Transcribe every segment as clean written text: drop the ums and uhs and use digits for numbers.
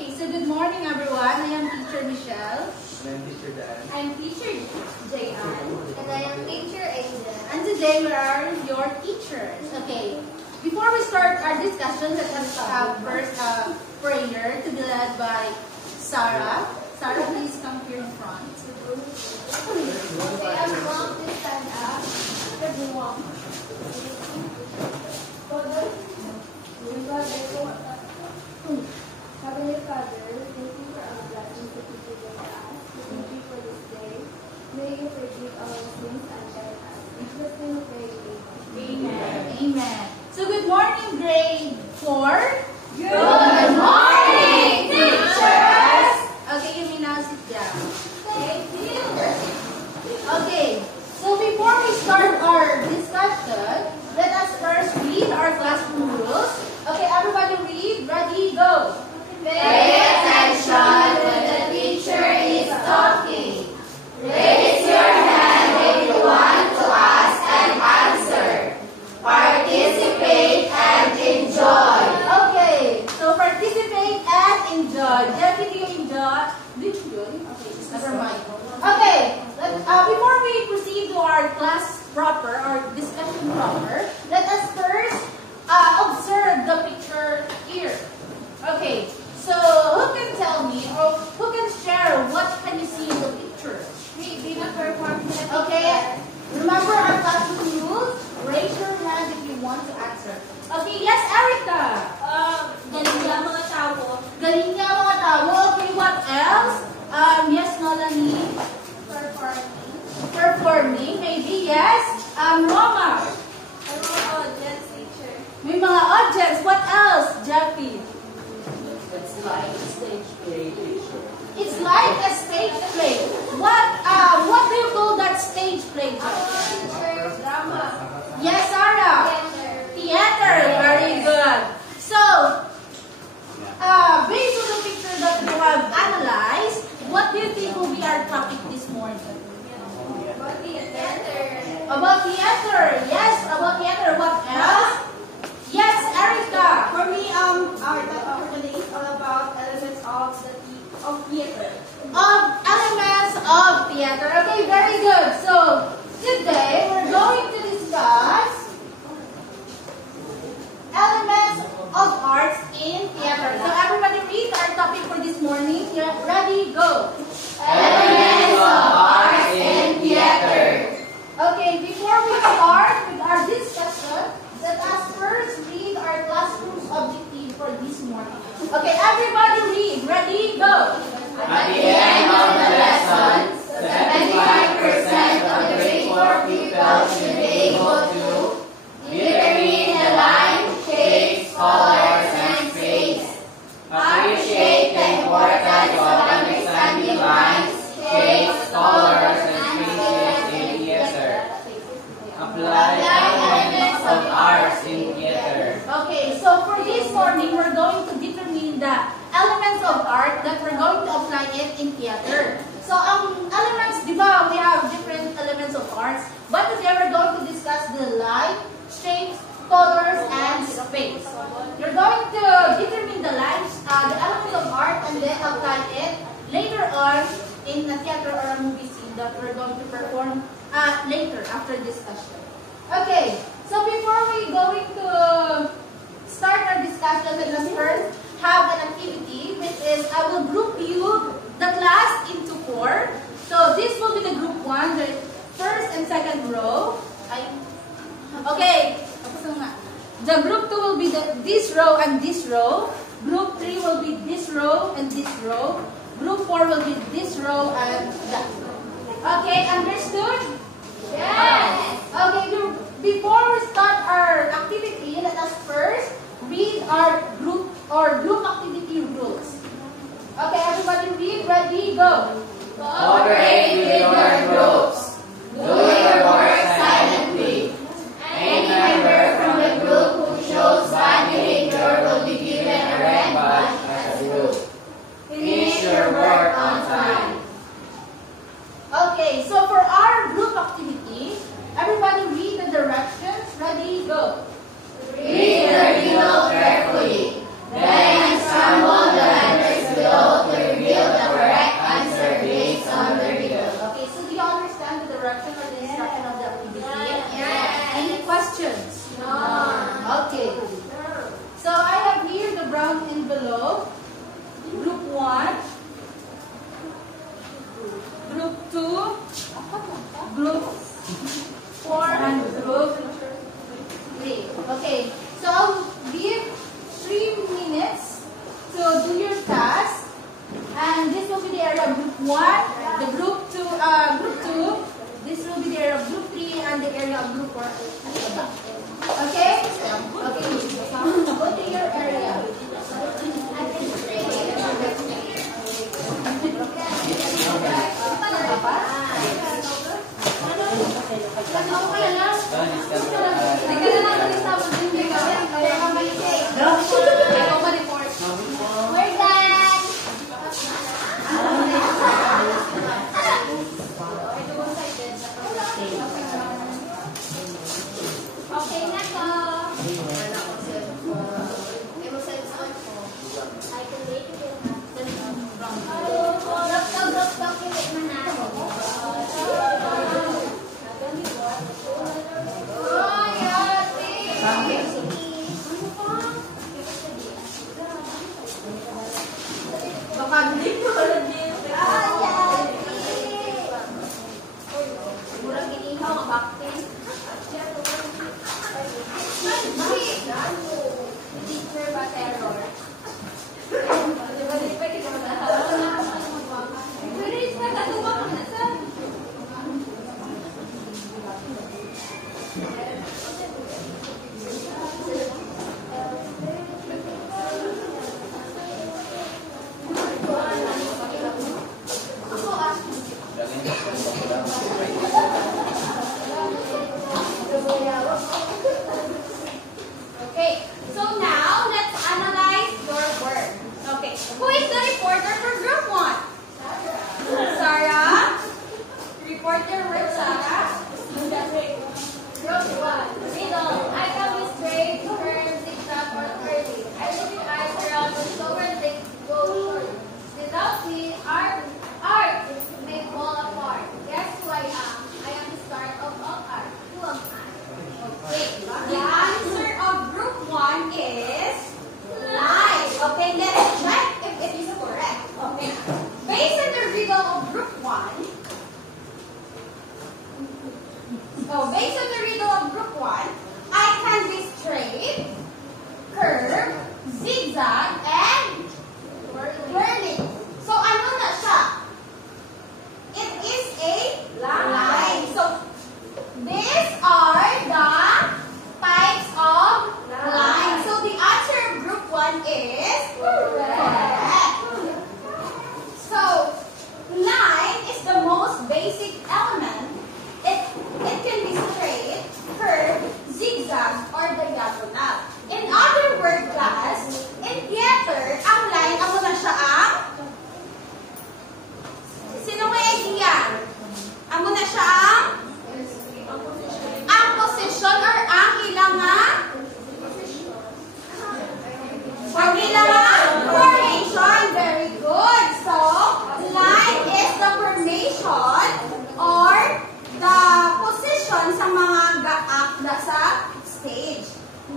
Okay, so good morning everyone. I am Teacher Michelle. And I'm Teacher Dan. I'm Teacher Jayan. And I am Teacher Angel. And today we are your teachers. Okay, before we start our discussion, let us have first a prayer to be led by Sarah. Sarah, please come here in front. Okay, I'm going to stand up. Everyone. Heavenly Father, thank you for all blessings that you give us. Thank you for this day. May you forgive our sins and guide us. In Jesus' name we pray. Amen. Amen. So good morning, grade 4. Good morning, teachers! Okay, you may now sit down. Thank you. Okay, so before we start our discussion, let us first read our classroom rules. Okay, everybody read. Ready, go. Pay attention when the teacher is talking. Raise your hand if you want to ask and answer. Participate and enjoy. Okay, so participate and enjoy. Jeffy, do you enjoy? Do you enjoy? Okay, never mind. Okay, before we proceed to our class proper, or discussion proper, let us first observe the picture here. Okay, so who can tell me, or who can share what can you see in the picture? We not perform. Okay, remember our classroom rules? Raise your hand if you want to answer. Okay, yes, Erica. Galing nga mga tao. Galing nga mga tao. Okay, what else? Yes, Nolani. Performing, maybe, yes. Roma. Yes, teacher. May mga audience. What else, Jeffy? It's like a stage play, teacher. It's like a stage play. What do you call that stage play, Jeffy? Teacher, drama. Yes, Sarah. Theater. Very good. So, based on the picture that we have analyzed, what do you think will be our topic this morning? About theater. Yes, about theater. What else? Yes, Erica. For me, our topic for today is all about elements of theater. Elements of theater. Okay, very good. So, today we're going to discuss elements of arts in theater. So, everybody read our topic for this morning. Yeah, ready, go. Elements of arts in theater. Okay, before we start with our discussion, let us first read our classroom's objective for this morning. Okay, everybody read. Ready, go. At the end of the lesson, 75% of the grade 4 pupils should be able to determine the line, shapes, colors, and space. Appreciate the importance of understanding lines, shapes, colors, and spaces in theater. Apply elements of arts in theater. Okay, so for this morning, we're going to determine the elements of art that we're going to apply it in theater. So, elements, di ba, we have different elements of arts, but today we're going to discuss the light, shapes, colors, and space. You're going to determine the lines, the elements of art, and then apply it later on in a theater or a movie scene that we're going to perform later after discussion. Okay, so before we going to start our discussion, let us first have an activity, which is I will group you, the class, into 4. So this will be the group 1, the first and second row. Okay, the group 2 will be this row and this row. Group 3 will be this row and this row. Group 4 will be this row and that row. Okay, understood? Yes. Okay, before we start our activity, let us first read our group activity rules. Okay, everybody read. Ready, go. Cooperate with your groups. Do your work silently. Any member from the group who shows bad behavior will be given a red badge as a group. Finish your work on time. Okay, so for our group activity, everybody read the directions. Ready, go. Read the riddle carefully. Then assemble the letters envelope. Group 1, Group 2, Group 4, and Group 3. Okay, so I'll give 3 minutes to do your task. And this will be the area of Group 1, the Group 2, this will be the area of Group 3, and the area of Group 4. Okay? Okay. Go to your area. We're done. Okay na to. Baka hindi ko alam din. Murang ginihaw ang baktin. Teacher ba terror? Okay, so now let's analyze your work. Okay, who is the reporter for Group 1? Sarah? Report your work, Sarah. Group 1. Middle. I can be straight, turn, zigzag, or curly. I look in eyes around the shoulder and they go short. Without me, art may fall apart. Guess who I am? I am the start of all art. Who am I? Okay, the answer of Group 1 is line. Okay, let's check if it is correct. Okay, based on the riddle of Group 1, based on the riddle of Group 1, I can be straight, curve, zigzag, and whirling. So ano na siya? It is a line. So these are the types of line. So the answer of Group 1 is correct. So line is the most basic element. It can be straight, curved, zigzag, or diagonal. In other word, class, in theater, ang line, amo na siya ang? Sino may idea? Amo na siya ang position or ang ilangan? Ang ilangan? Formation. Very good. So, line is the formation or the position sa mga ga-akda sa stage.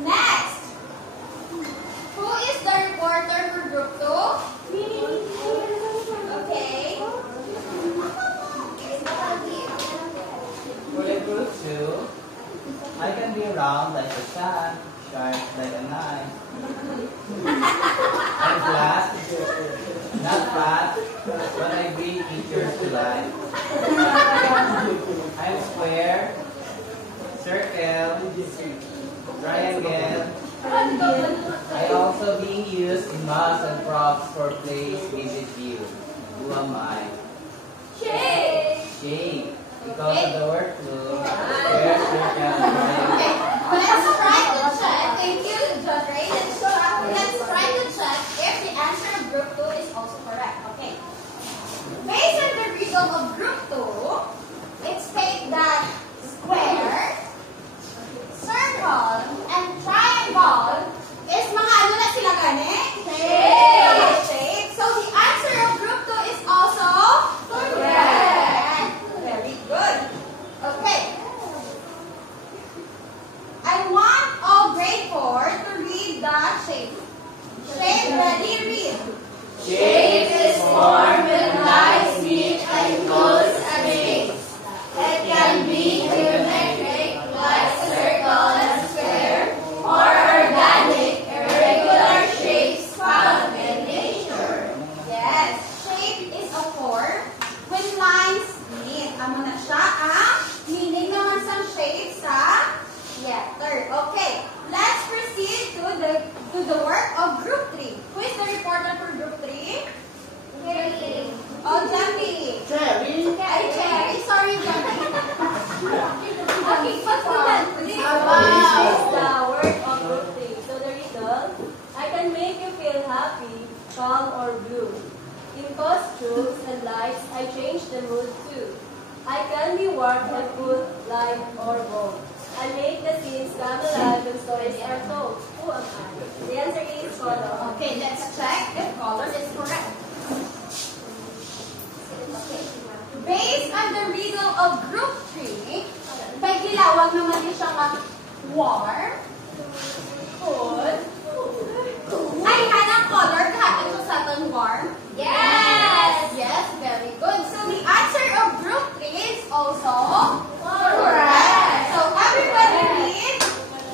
Next. Who is the reporter for Group 2? Okay. For the Group 2, I can be round like a sun, sharp like a knife, and flat, not flat, when I bring pictures to life. I'm square, circle, triangle. I also being used in masks and props for plays vivid view. Who am I? Shape. Because of the workflow, square, circle, triangle. Okay, let's try to check. Thank you, John Ray. Let's try to check if the answer of Group 2 is also correct. Okay. Based on the result of Group 2, it states that square, circle, and triangle is mga ano na sila gani? Shape. So the answer of Group 2 is also correct. Very good. Okay. I want all grade 4 to read the shape. Shape, ready? or blue. In costumes and lights, I change the mood too. I can be warm, helpful, light, or bold. I make the scenes come alive when stories are told. Who am I? The answer is color. Okay, let's check if color is correct. Okay. Based on the riddle of group 3, may gilawag naman din siyang warm, cool. Ay, hanang color kahit ito sa ating warm? Yes! Yes, very good. So the answer of group 3 is also correct. So everybody read,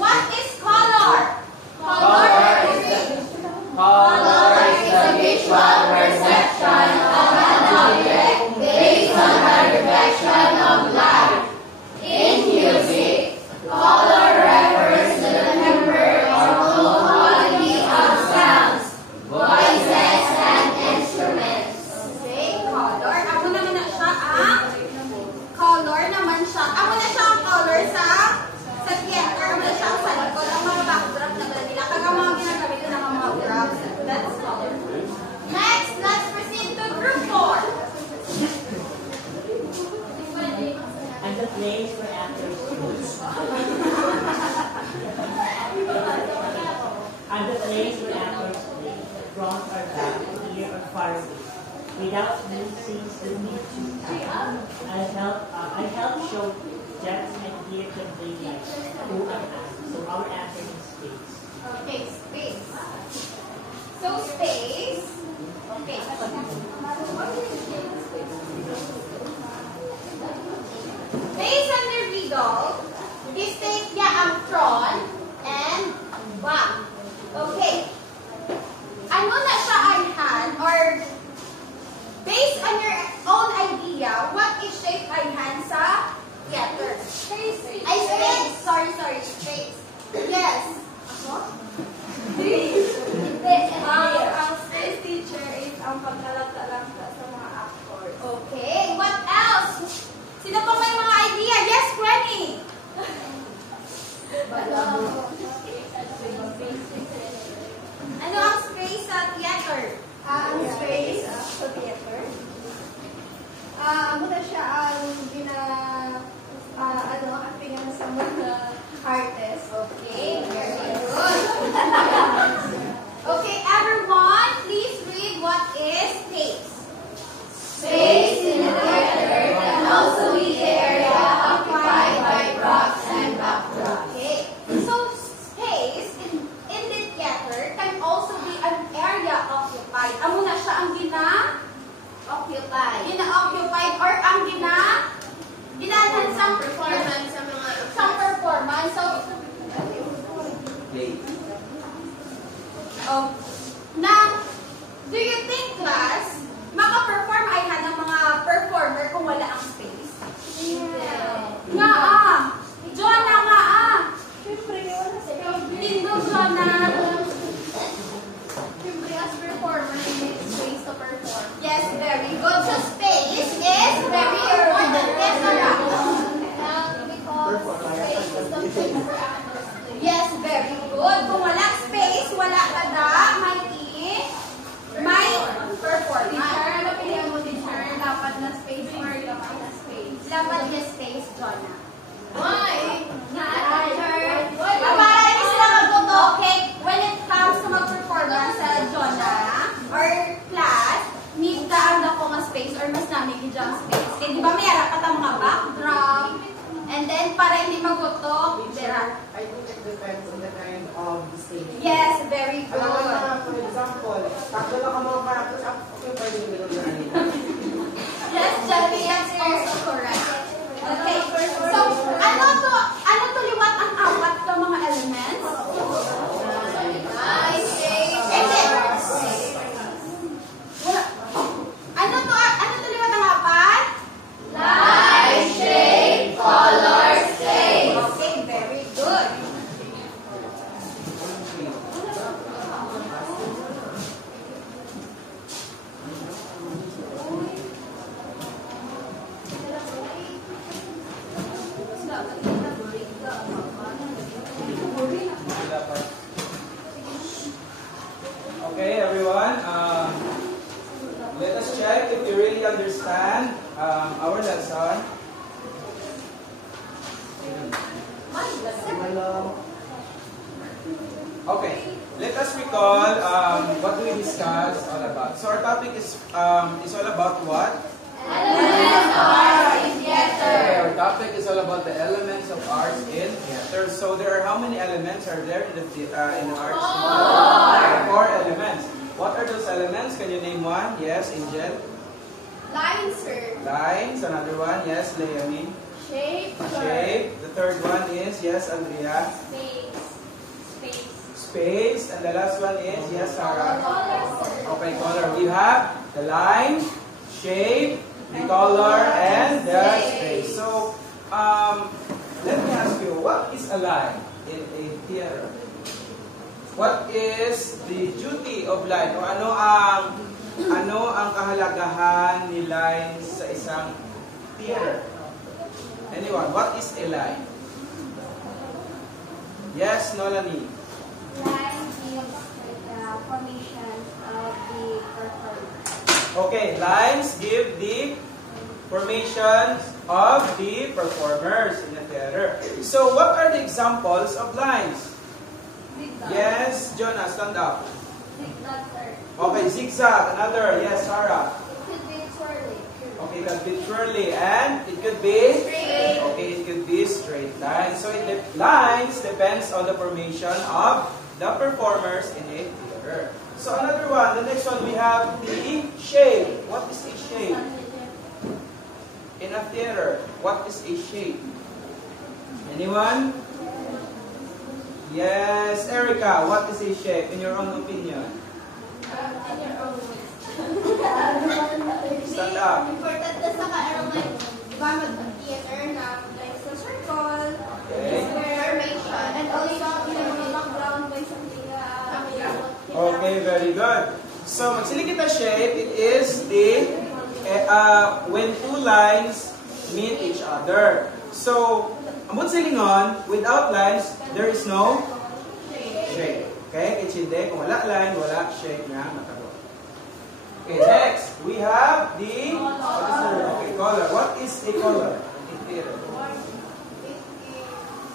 what is color? Color is the visual perception of an object based on the reflection of light. In music, color refers to the temper or full quality of sounds, voices, and instruments. Okay, color. Ako naman na siya ang color naman siya. Ako na siya ang color sa theater. Ako na siya ang sa likod. Ang mga backdrop na ba nila. Kaya mga ginagamit ko ng mga drops. That's color. Next, let's proceed to group 4. And the place where actors And the place where actors play. The front or back, near or far away. Without me, scenes don't need to I help show depth and here convey light. Who am I? So our answer is space. Okay, space. So space. Okay. Based on the riddle, state niya ang front and back. Okay. Ano na siya ang hand or based on your own idea, what is shape ay hand sa theater? Space. Ay, space. Sorry. Space. Yes. Ang space teacher is ang pagkalagkalangka sa mga actors. Okay. What else? Sino pa may mga idea? Yes, Granny. Ano ang space sa theater? Ang space sa theater. Muna siya ang actingan sa mga artist. Okay, very good. Okay, everyone, please read what is space. Space in a theater can also be the area occupied by props and backdrops. Okay, so space in the theater can also be an area occupied. Amo na siya ang gina-occupied or ang ginanan sa performance sa mga performance. So, now, do you think, class, maka-perform ay ng mga performer kung wala ang space? Nga Jonah nga Siyempre, wala siya. Tindog Jonah. Siyempre, as performer, you need space to perform. Yes, very good. So, space is very important. Yes, Sarah? Space is the place for actors. Yes, very good. Kung walang space, wala ka may performance. Teacher, ano pilihan mo, teacher? Dapat na space or dapat na space? Dapat niya space, Jonah. Why? Mabalis lang ako to, okay? When it comes to mag-performance sa Jonah or class, need ka ang dako nga space or mas namin yung space. Kaya di ba may harap at ang mga backdrop? And then, para hindi magutok, there. I think it depends on the kind of stage. Yes, very good. Alam mo na, for example, tatlo lang ang mga characters, okay, pwede ko nila. Yes, Jelly, that's also correct. Okay, so, ano to liwat ang apat ng mga elements? Ano to liwat ang apat? Light, shape, color, space. Okay, very good. already understand our lesson. Okay, let us recall what we discussed all about. So our topic is all about what? Elements of art in theater. Okay, our topic is all about the elements of arts in theater. So there are how many elements are there in the arts? Four elements. What are those elements? Can you name one? Yes, Angel. Lines, sir. Lines. Another one. Yes, Leonie. Shape, Shape. The third one is yes, Andrea. Space. Space. And the last one is yes, Sarah. Color, sir. Okay, color. We have the line, shape, the color, and the space. So, let me ask you, what is a line in a theater? What is the duty of line? O ano ang kahalagahan ni line sa isang theater? Anyone, what is a line? Yes, Nolani. Line gives the formation of the performance. Okay, lines give the formation of the performers in the theater. So, what are the examples of lines? Yes, Jonah, stand up. Zigzag, sir. Okay, zigzag. Another, yes, Sarah. It could be swirly. Okay, it could be twirly and it could be Straight. Okay, it could be straight lines. So, lines depends on the formation of the performers in a theater. So, another one, the next one, we have the shape. What is a shape? In a theater, what is a shape? Anyone? Yes, Erica, what is a shape in your own opinion? In your own way. Stand up. Important na sa ka-aeroline. Diba mag-theater na like sa circle, Okay. formation, and also background by something Okay, very good. So, magsiling kita shape, it is the when two lines meet each other. So, amot silingon, without lines, there is no shape. Okay? Kitsinde, kung wala line, wala shape na matalo. Okay, next, we have the color. What is a color in theater?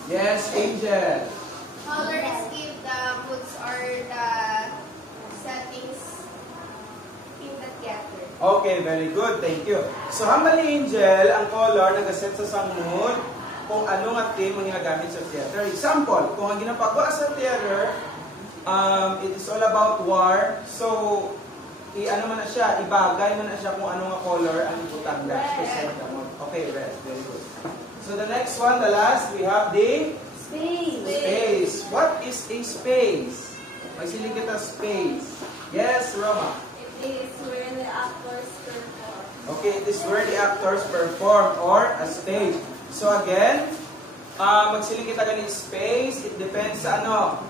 Yes, Angel. Colors give the moods or the settings in the theater. Okay, very good. Thank you. So, hambal ni Angel, ang color nag-set sa mood kung ano nga theme ang ginagamit sa theater. Example, kung ang ginapagawa sa theater, it is all about war. So, ano man na siya, ibagay man na siya kung ano nga color ang ibutang dash to set the mood. Okay, red. Very good. So, the next one, the last, we have the space. What is a space? Magsiling kita space. Yes, Roma. It is where the actors perform. Okay, it is where the actors perform or a stage. So again, magsiling kita ganit space, it depends sa ano.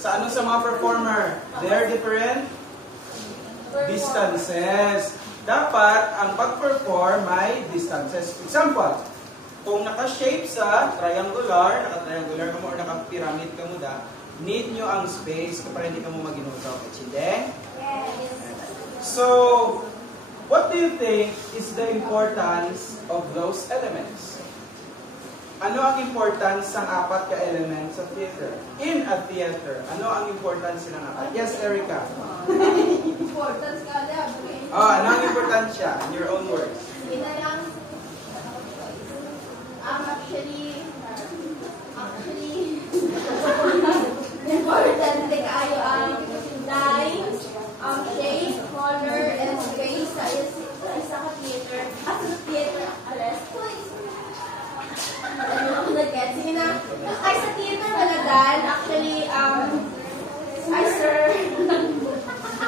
Sa ano sa mga performer? They're different distances. Dapat ang pag-perform may distances. Example, kung naka-shape sa triangular, naka-triangular ka mo or naka-pyramid ka mo need nyo ang space para hindi ka mo maginutaw. Kachinde? Yes. So, what do you think is the importance of those elements? Ano ang importance ng apat ka elements sa theater? In a theater, ano ang importance ng apat? Yes, Erica. Importance ka na. Ano ang importansya? In your own words. Inalang, actually, importante kayo ang lines, shape, color, and space sa isa ka theater. At sa theater, nag-get. Sige na. Ay, sa theater, maladan. Actually, ay, sir.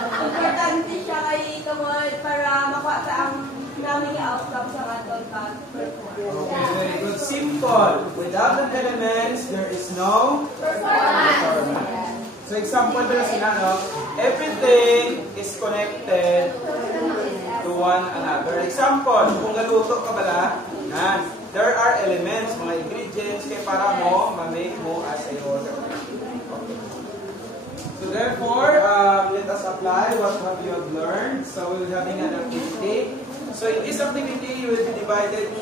Importante siya kay Kamod para makuha sa ang naming outcome sa atong performance. Okay, very good. Simple. Without the elements, there is no performance. So, example ba na sila, no? Everything is connected to one another. Example, kung galuto ka bala, there are elements, mga ingredients, kaya para mo, ma-make mo as a order. So therefore, let us apply what have you have learned. So we're having an activity. So in this activity, you will be divided,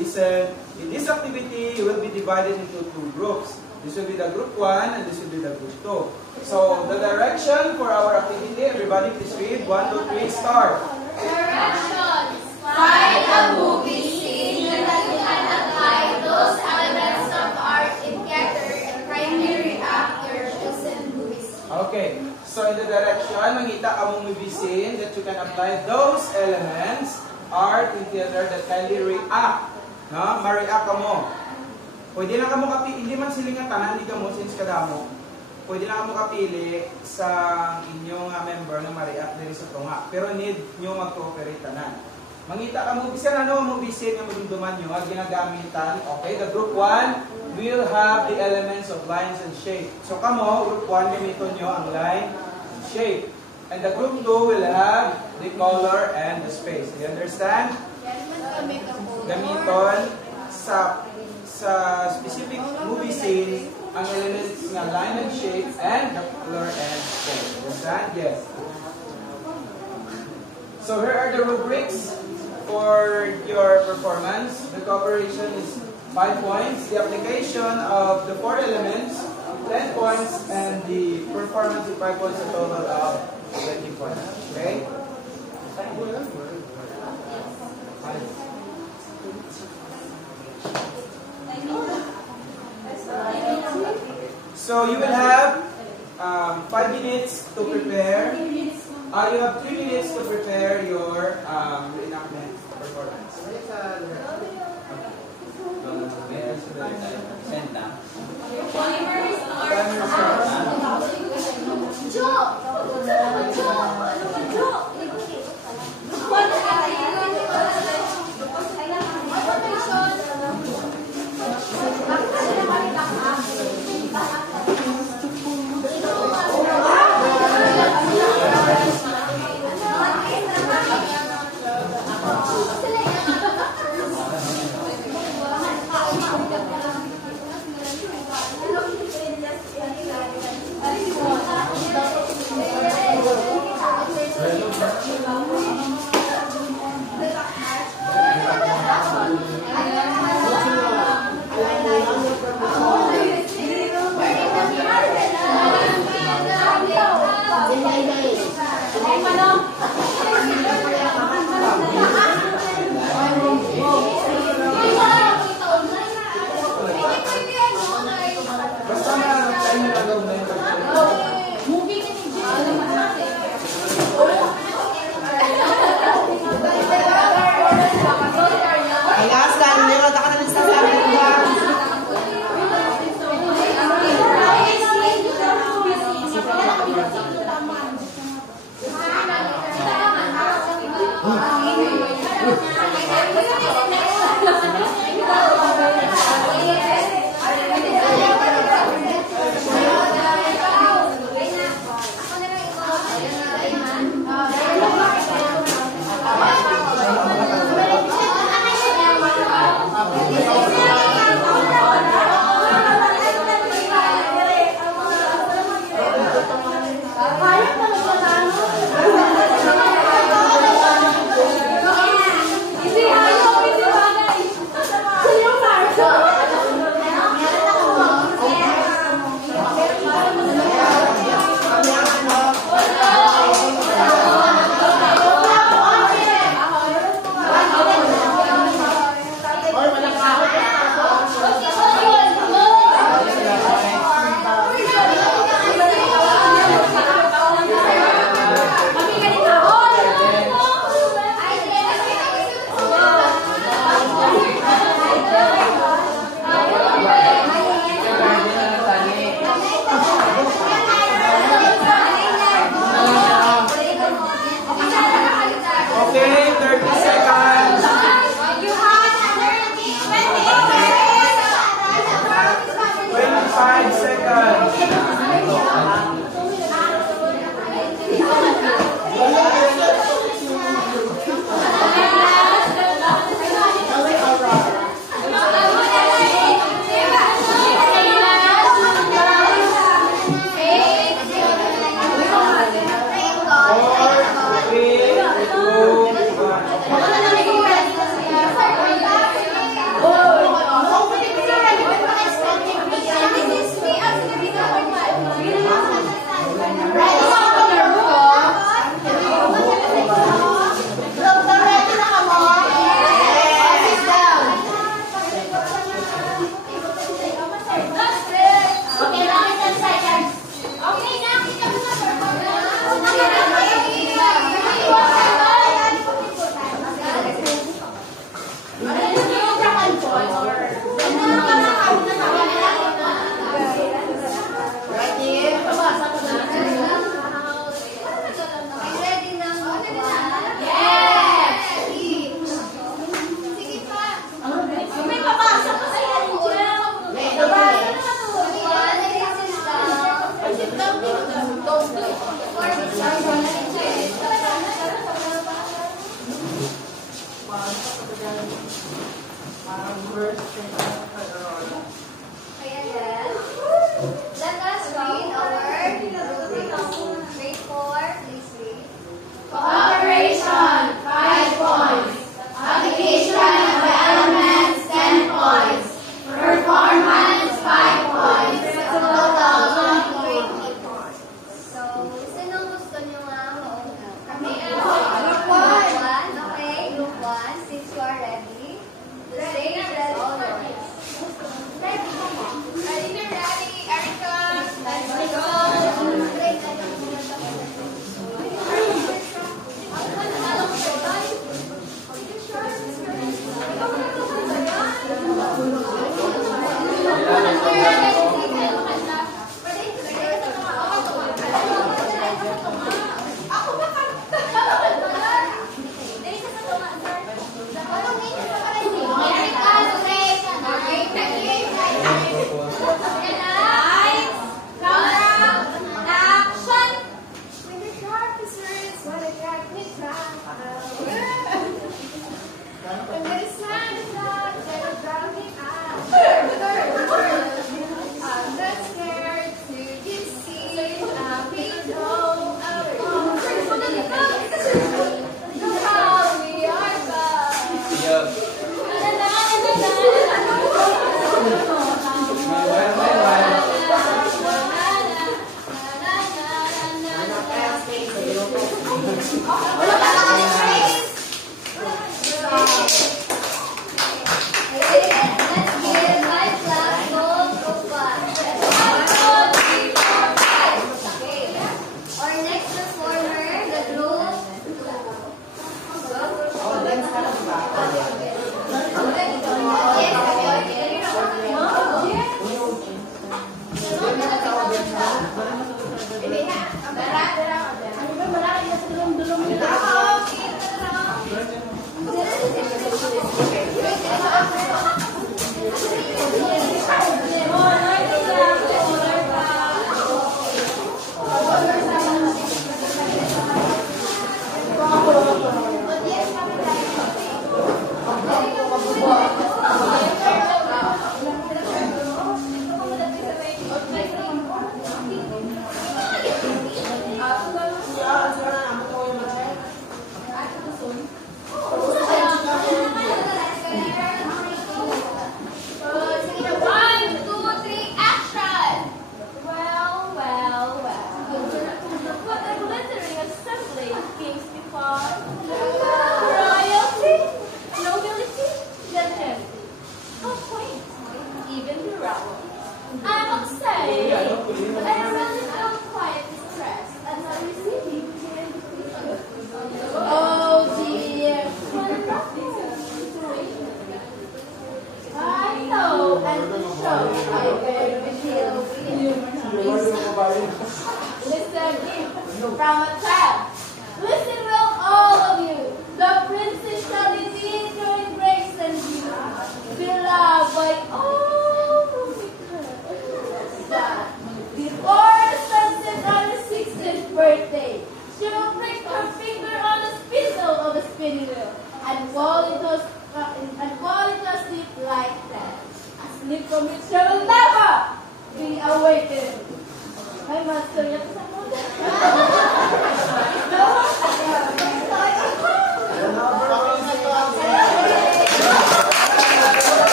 listen, in this activity, you will be divided into two groups. This will be the group 1 and this will be the group 2. So the direction for our activity, everybody please read. 1, 2, 3, start. Directions. Find a movie scene that you can apply those elements of art in theater and primary actors in movies. Okay. So in the direction, mangita ka mong movie scene that you can apply those elements, art in theater that kindly react. No? Ma-react ka mo. Pwede lang ka mo kapili, hindi man sila nga tanan, hindi ka mo since kadamo. Pwede lang ka mo kapili sa inyong member na ma-react din sa tunga. Pero need nyo mag-cooperate tanan. Mangita ka mo, bisan ano movie scene nga madumduman nyo, ginagamitan. Okay, the group 1 will have the elements of lines and shape. So kamo, group 1, gamiton nyo ang line and shape. And the group 2 will have the color and the space. Do you understand? Gamiton sa specific movie scene ang elements ng line and shape and the color and space. Understand? Yes. So here are the rubrics for your performance. The cooperation is 5 points. The application of the 4 elements, 10 points. And the performance is 5 points, a total of 20 points. Okay? So you will have 5 minutes to prepare. You have 3 minutes to prepare your reenactment performance.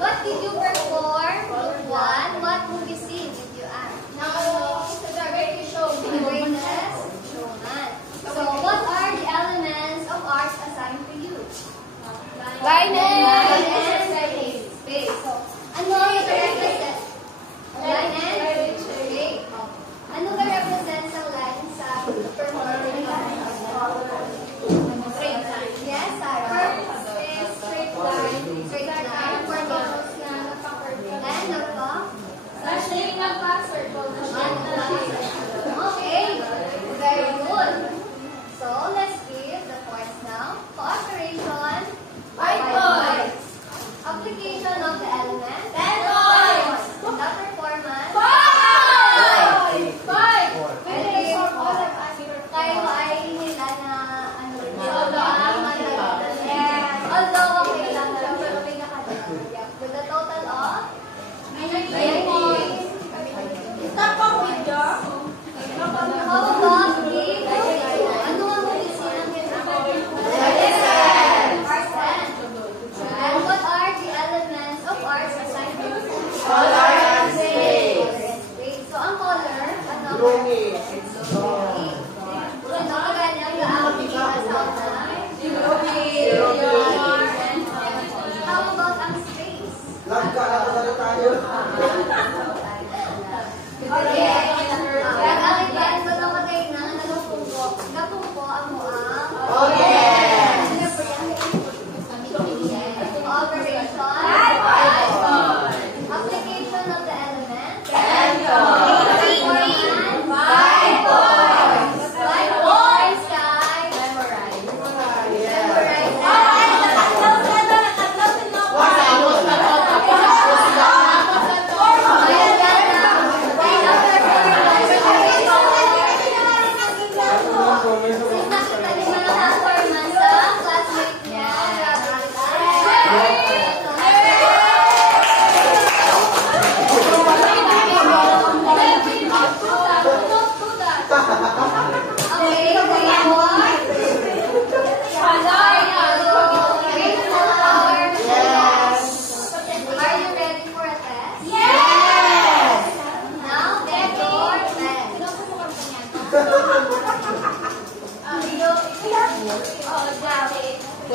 What did you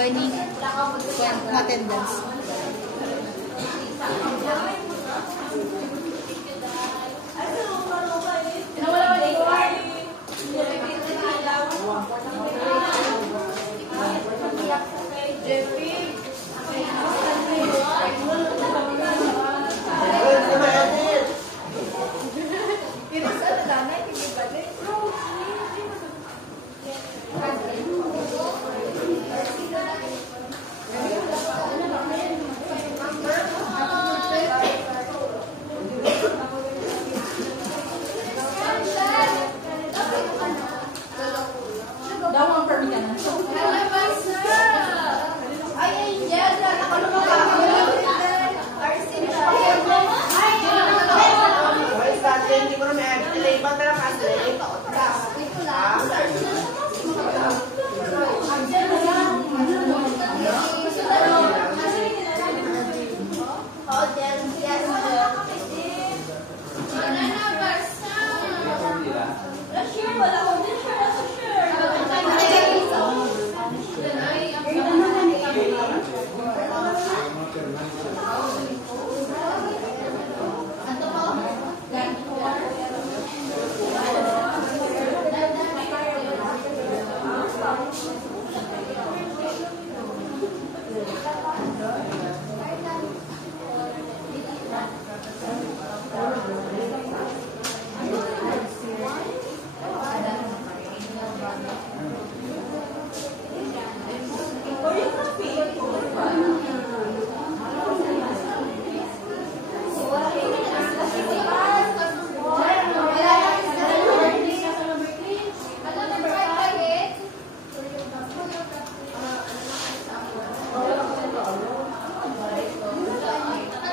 joining attendance.